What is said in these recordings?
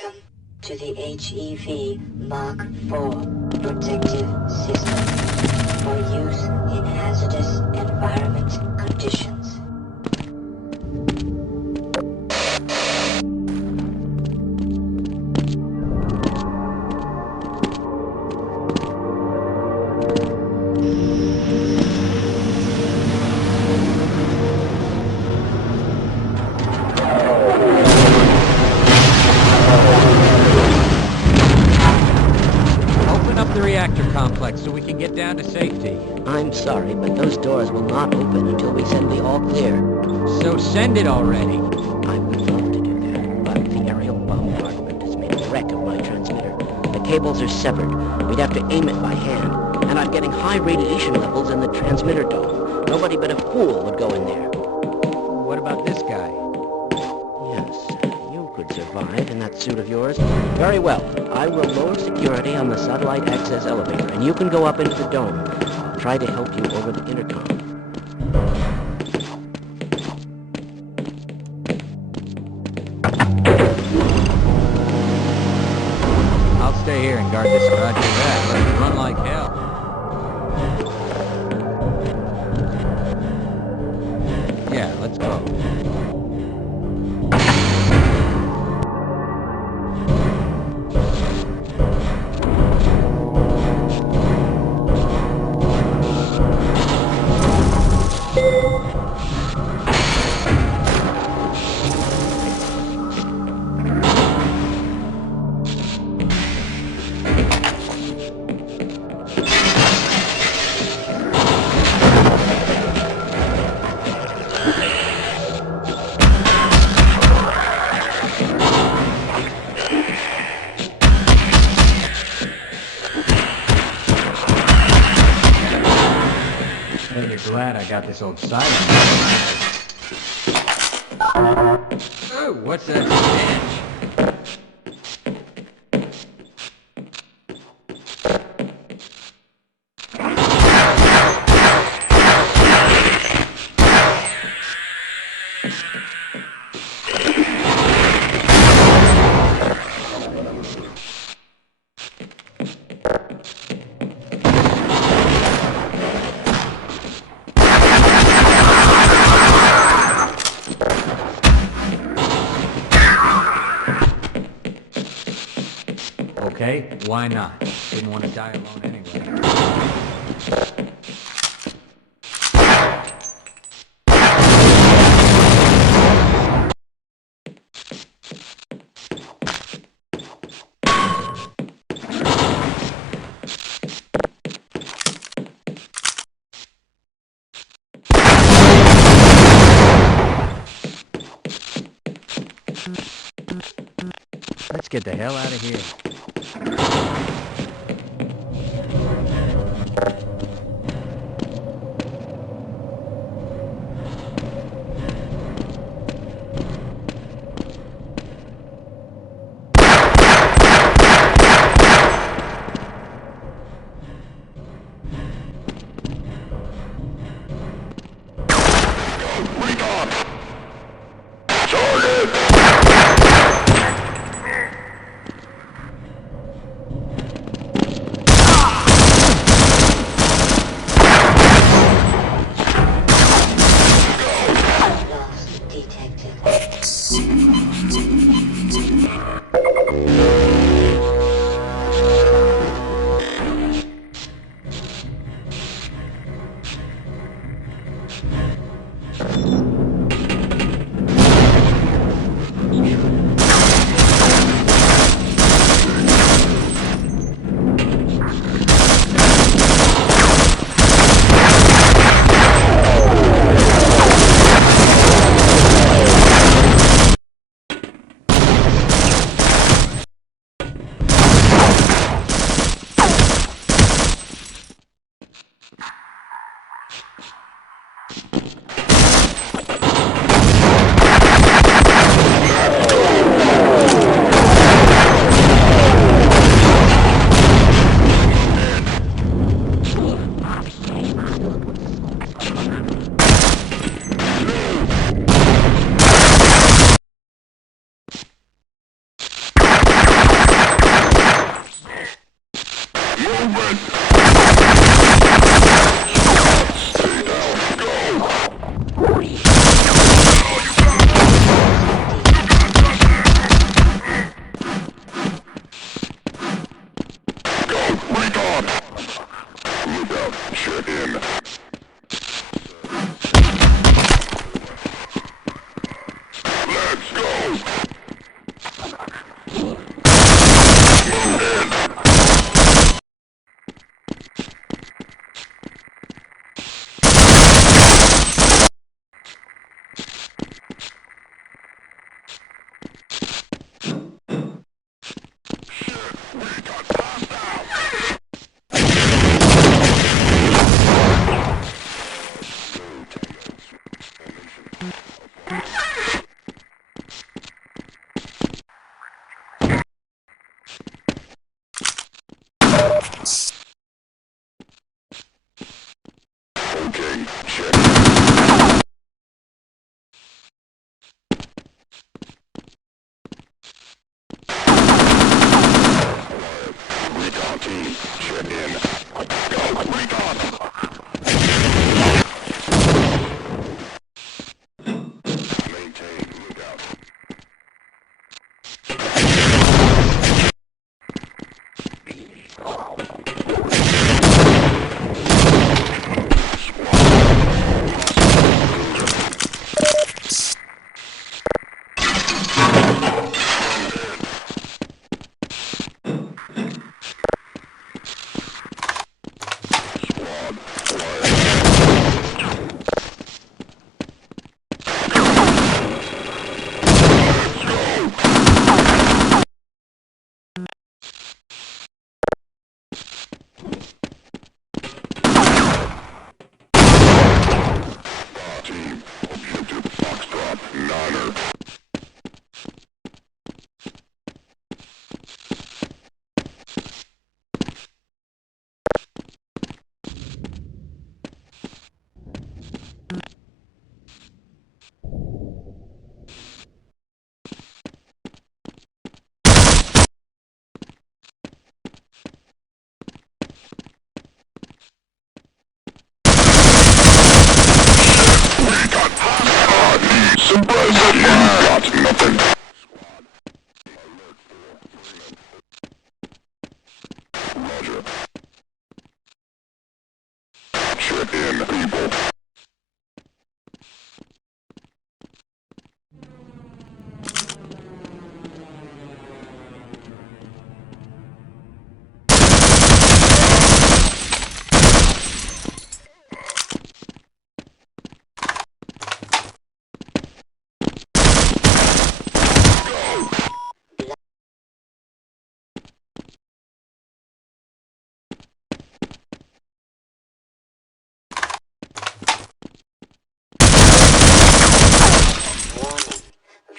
Welcome to the HEV Mark IV protective system for use in hazardous environment conditions. Complex so we can get down to safety. I'm sorry, but those doors will not open until we send the all clear. So send it already. I would love to do that, but the aerial bombardment has made a wreck of my transmitter. The cables are severed. We'd have to aim it by hand, and I'm getting high radiation levels in the transmitter dome. Nobody but a fool would go in there. What about this guy? Yes, you could survive in that suit of yours. Very well. I will lower security on the satellite access elevator, and you can go up into the dome. I'll try to help you over the intercom. I'll stay here and guard this garage for that. Let it run like hell. Yeah, let's go. You're glad I got this old siren. Oh, what's that stench? Okay, why not? Didn't want to die alone anyway. Let's get the hell out of here. Warning.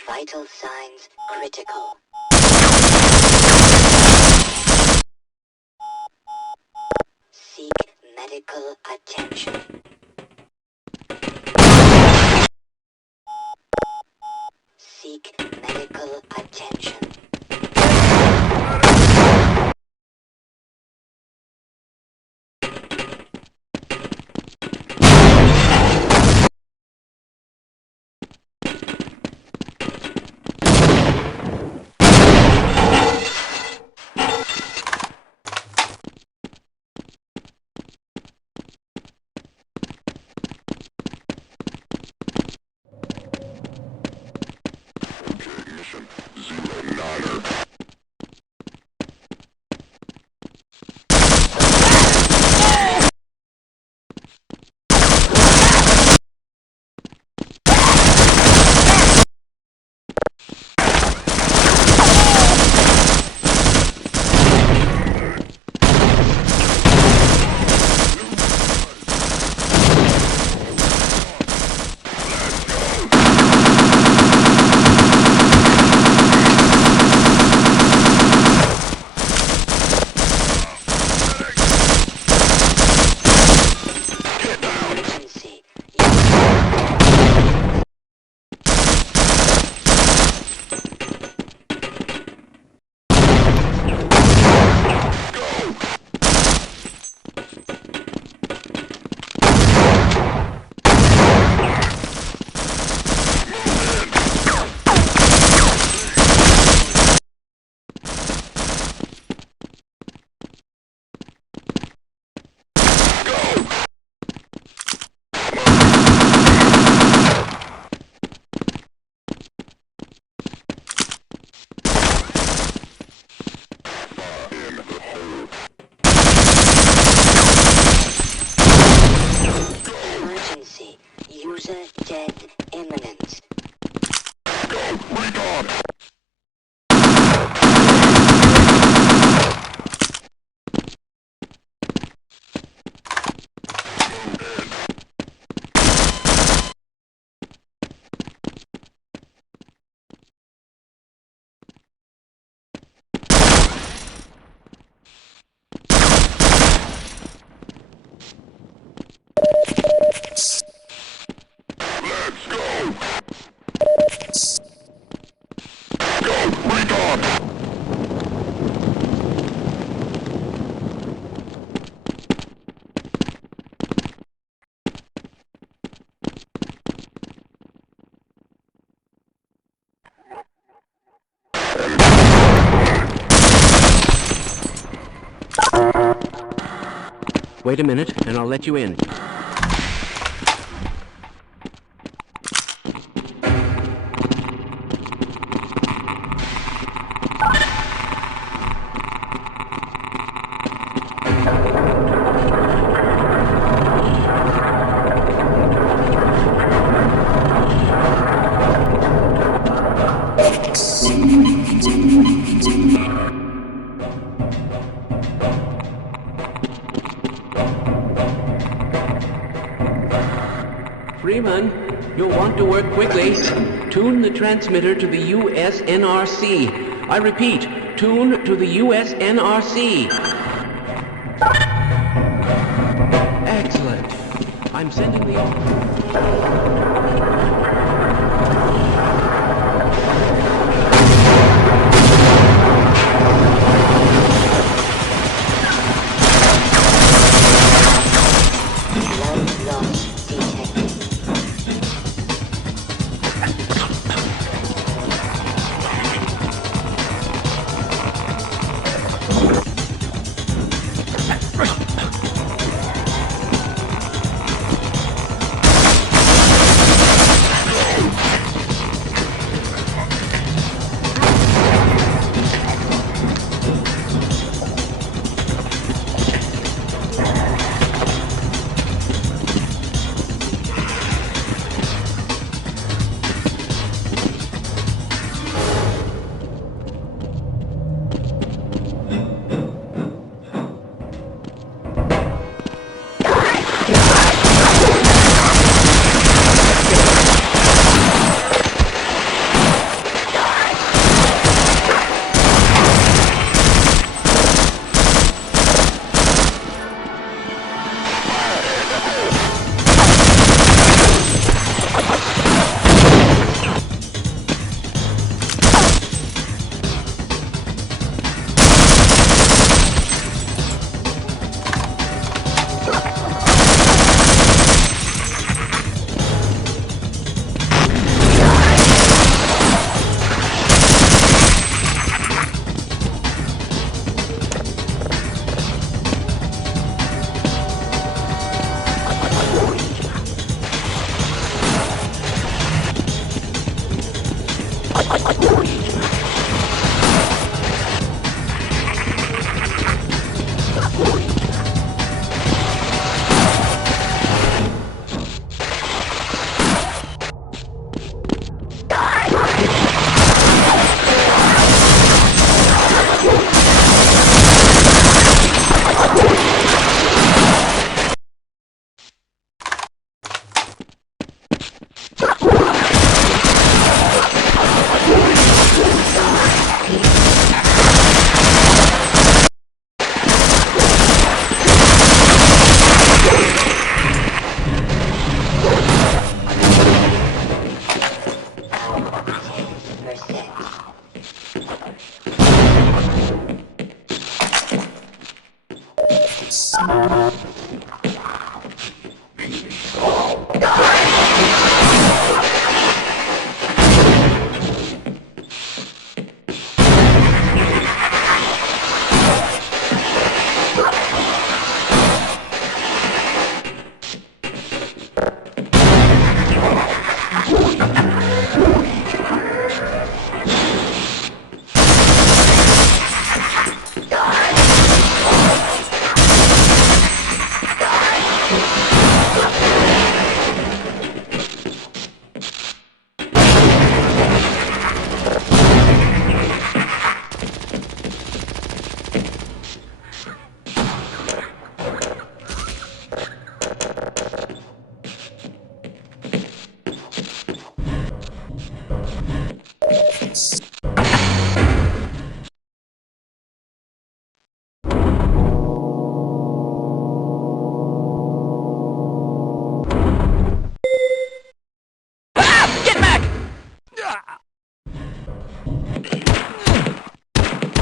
Vital signs critical. Seek medical attention. Seek medical attention. Mission 09. Wait a minute, and I'll let you in. Freeman, you'll want to work quickly. Tune the transmitter to the USNRC. I repeat, tune to the USNRC. Excellent. I'm sending the...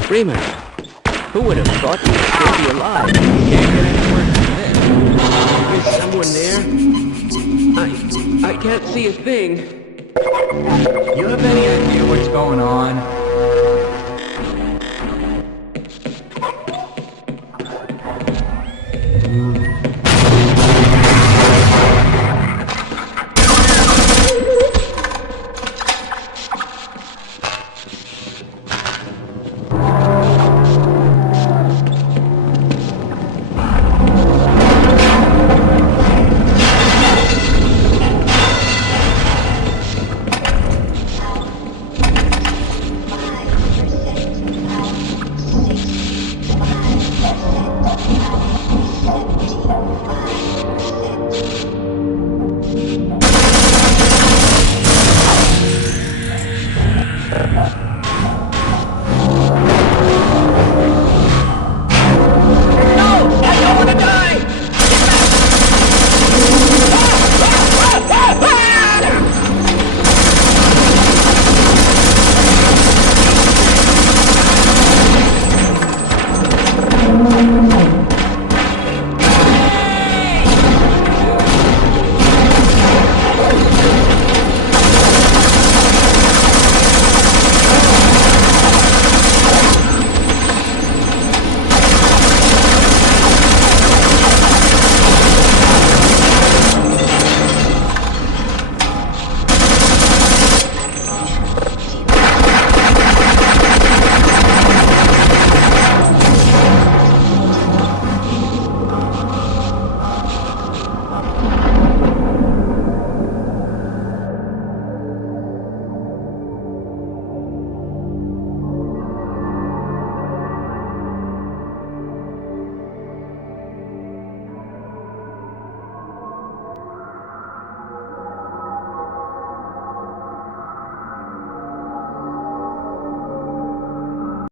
Freeman, who would have thought you'd still be alive? Can't get any worse than this. Is someone there? I can't see a thing. You have any idea what's going on?